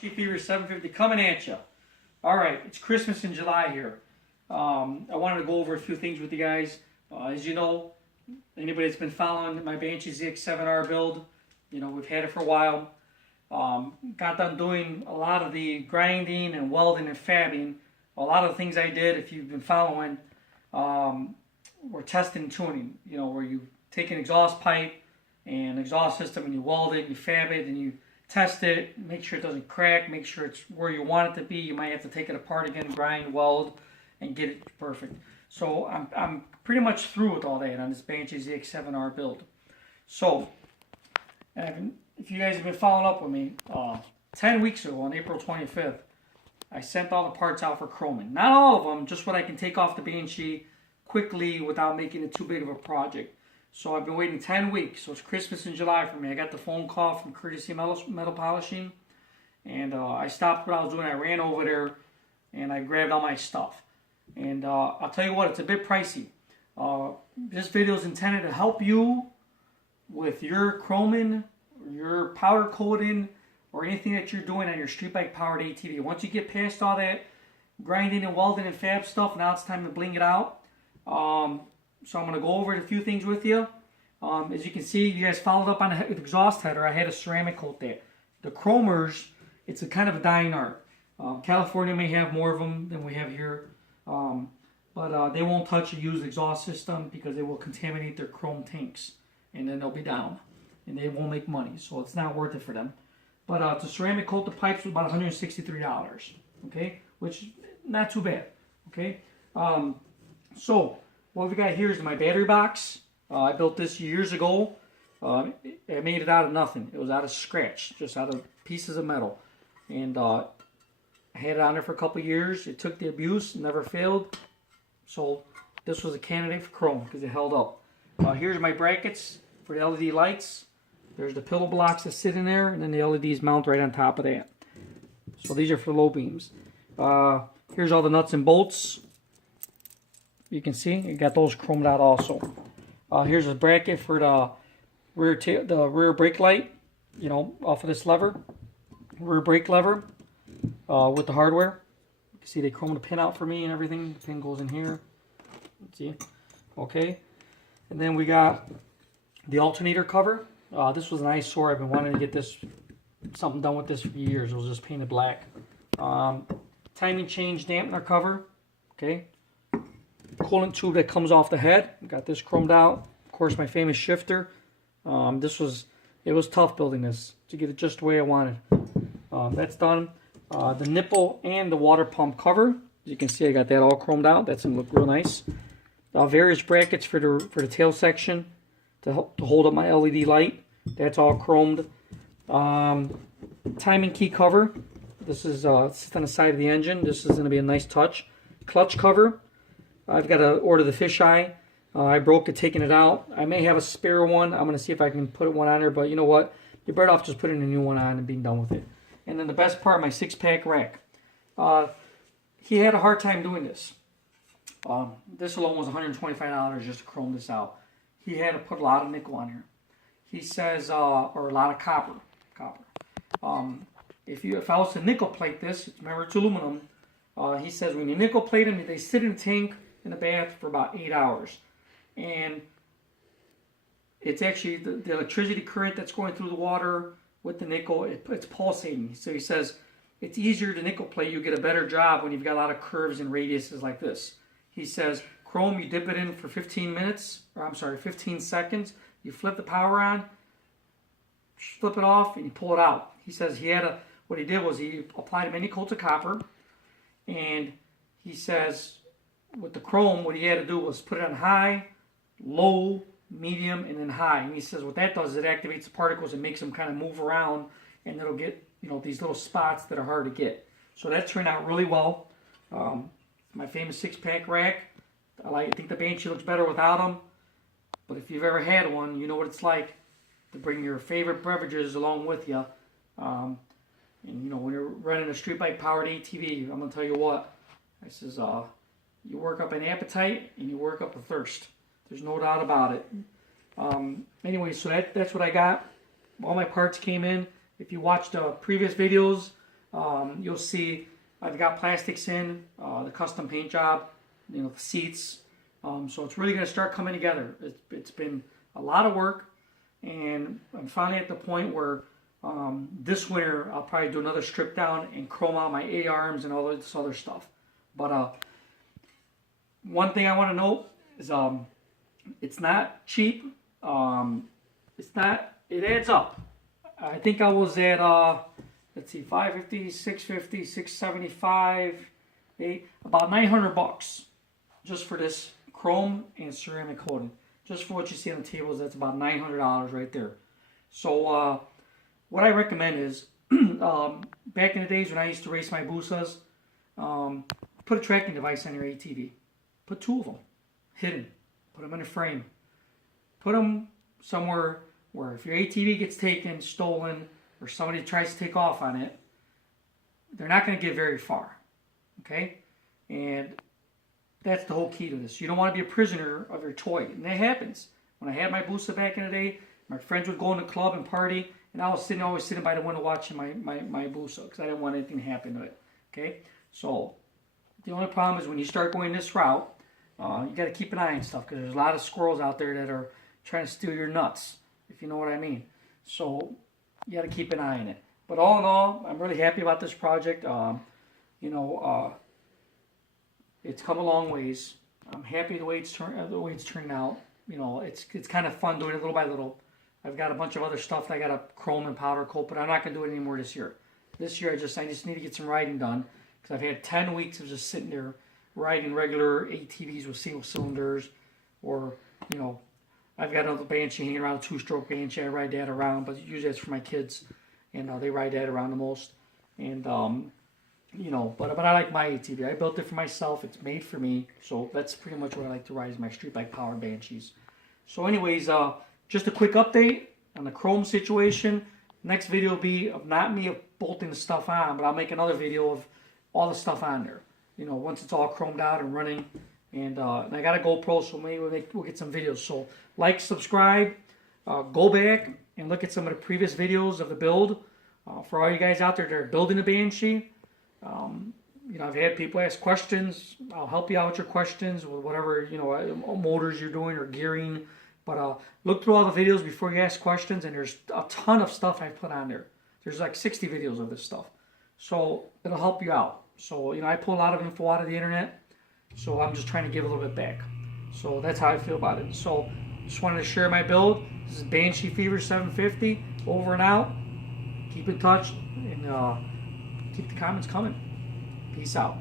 Banshee Fever 750 coming at you. All right, it's Christmas in July here. I wanted to go over a few things with you guys. As you know, anybody that's been following my Banshee zx7r build, you know, we've had it for a while. Got done doing a lot of the grinding and welding and fabbing. A lot of the things I did, if you've been following, were testing and tuning. You know, where you take an exhaust pipe and exhaust system and you weld it, you fab it, and you test it, make sure it doesn't crack, make sure it's where you want it to be. You might have to take it apart again, grind, weld, and get it perfect. So I'm pretty much through with all that on this Banshee zx7r build. So, if you guys have been following up with me, 10 weeks ago on April 25th, I sent all the parts out for chroming. Not all of them, just what I can take off the Banshee quickly without making it too big of a project. So I've been waiting 10 weeks. So it's Christmas in July for me. I got the phone call from Courtesy Metal Polishing. And I stopped what I was doing. I ran over there and I grabbed all my stuff. And I'll tell you what, it's a bit pricey. This video is intended to help you with your chroming, your powder coating, or anything that you're doing on your street bike powered ATV. Once you get past all that grinding and welding and fab stuff, now it's time to bling it out. So I'm going to go over a few things with you. As you can see, you guys followed up on the exhaust header. I had a ceramic coat there. The chromers, it's a kind of a dying art. California may have more of them than we have here. But they won't touch a used exhaust system because they will contaminate their chrome tanks. And then they'll be down. And they won't make money. So it's not worth it for them. But to ceramic coat the pipes was about $163. Okay? Which, not too bad. Okay? So, what we got here is my battery box. I built this years ago. I made it out of nothing. It was out of scratch, just out of pieces of metal. And I had it on there for a couple years. It took the abuse, never failed. So this was a candidate for chrome because it held up. Here's my brackets for the LED lights. There's the pillow blocks that sit in there, and then the LEDs mount right on top of that. So these are for low beams. Here's all the nuts and bolts. You can see you got those chromed out also. Here's a bracket for the rear brake light, you know, off of this lever, rear brake lever with the hardware. You can see they chromed the pin out for me and everything. The pin goes in here. Let's see, okay. And then we got the alternator cover. This was an eyesore. I've been wanting to get something done with this for years. It was just painted black. Timing chain dampener cover. Okay. Coolant tube that comes off the head. Got this chromed out. Of course, my famous shifter. It was tough building this to get it just the way I wanted. That's done. The nipple and the water pump cover. As you can see, I got that all chromed out. That's gonna look real nice. Various brackets for the tail section to hold up my LED light. That's all chromed. Timing key cover. This is sits on the side of the engine. This is gonna be a nice touch. Clutch cover. I've got to order the fisheye. I broke it taking it out. I may have a spare one. I'm going to see if I can put one on there. But you know what? You're better off just putting a new one on and being done with it. And then the best part, my 6-pack rack. He had a hard time doing this. This alone was $125 just to chrome this out. He had to put a lot of nickel on here. He says, or a lot of copper. If I was to nickel plate this, remember it's aluminum. He says when you nickel plate them, they sit in a tank in the bath for about 8 hours. And it's actually the electricity current that's going through the water with the nickel, it's pulsating. So he says it's easier to nickel plate. You get a better job when you've got a lot of curves and radiuses like this. He says chrome, you dip it in for 15 seconds. You flip the power on, flip it off, and you pull it out. He says what he did was he applied many coats of copper. And he says with the chrome, what he had to do was put it on high, low, medium, and then high. And he says what that does is it activates the particles and makes them kind of move around, and it'll get, you know, these little spots that are hard to get. So that turned out really well. My famous 6-pack rack. I think the Banshee looks better without them. But if you've ever had one, you know what it's like to bring your favorite beverages along with you. And you know, when you're running a street bike powered ATV, I'm gonna tell you what, I says, you work up an appetite and you work up a thirst. There's no doubt about it. Anyway, so that's what I got. All my parts came in. If you watched previous videos, you'll see I've got plastics in, the custom paint job, you know, the seats. So it's really going to start coming together. It's been a lot of work, and I'm finally at the point where this winter I'll probably do another strip down and chrome out my A arms and all this other stuff. But one thing I want to note is it's not cheap. It adds up. I think I was at let's see, 550, 650, 675, about $900 just for this chrome and ceramic coating. Just for what you see on the tables, that's about $900 right there. So what I recommend is, back in the days when I used to race my Busas, put a tracking device on your ATV. Put 2 of them, hidden. Put them in a frame. Put them somewhere where if your ATV gets taken, stolen, or somebody tries to take off on it, they're not going to get very far. Okay? And that's the whole key to this. You don't want to be a prisoner of your toy. And that happens. When I had my Busa back in the day, my friends would go in the club and party, and I was always sitting by the window watching my Busa because I didn't want anything to happen to it. Okay? So the only problem is when you start going this route, you got to keep an eye on stuff because there's a lot of squirrels out there that are trying to steal your nuts, if you know what I mean. So you got to keep an eye on it. But all in all, I'm really happy about this project. It's come a long ways. I'm happy the way it's turned out. You know, it's kind of fun doing it little by little. I've got a bunch of other stuff that I got to chrome and powder coat, but I'm not going to do it anymore this year. This year I just need to get some riding done because I've had 10 weeks of just sitting there riding regular ATVs with single cylinders, or you know, I've got another Banshee hanging around, a 2-stroke Banshee. I ride that around, but usually that's for my kids, and they ride that around the most. And you know, but I like my ATV. I built it for myself. It's made for me, so that's pretty much what I like to ride is my street bike powered Banshees. So, anyways, just a quick update on the chrome situation. Next video will be of not me bolting the stuff on, but I'll make another video of all the stuff on there. You know, once it's all chromed out and running. And I got a GoPro, so maybe we'll get some videos. So like, subscribe, go back and look at some of the previous videos of the build. For all you guys out there that are building a Banshee, you know, I've had people ask questions. I'll help you out with your questions with whatever, you know, motors you're doing or gearing. But look through all the videos before you ask questions, and there's a ton of stuff I've put on there. There's like 60 videos of this stuff. So it'll help you out. So, you know, I pull a lot of info out of the internet. So I'm just trying to give a little bit back. So that's how I feel about it. So just wanted to share my build. This is Banshee Fever 750. Over and out. Keep in touch and keep the comments coming. Peace out.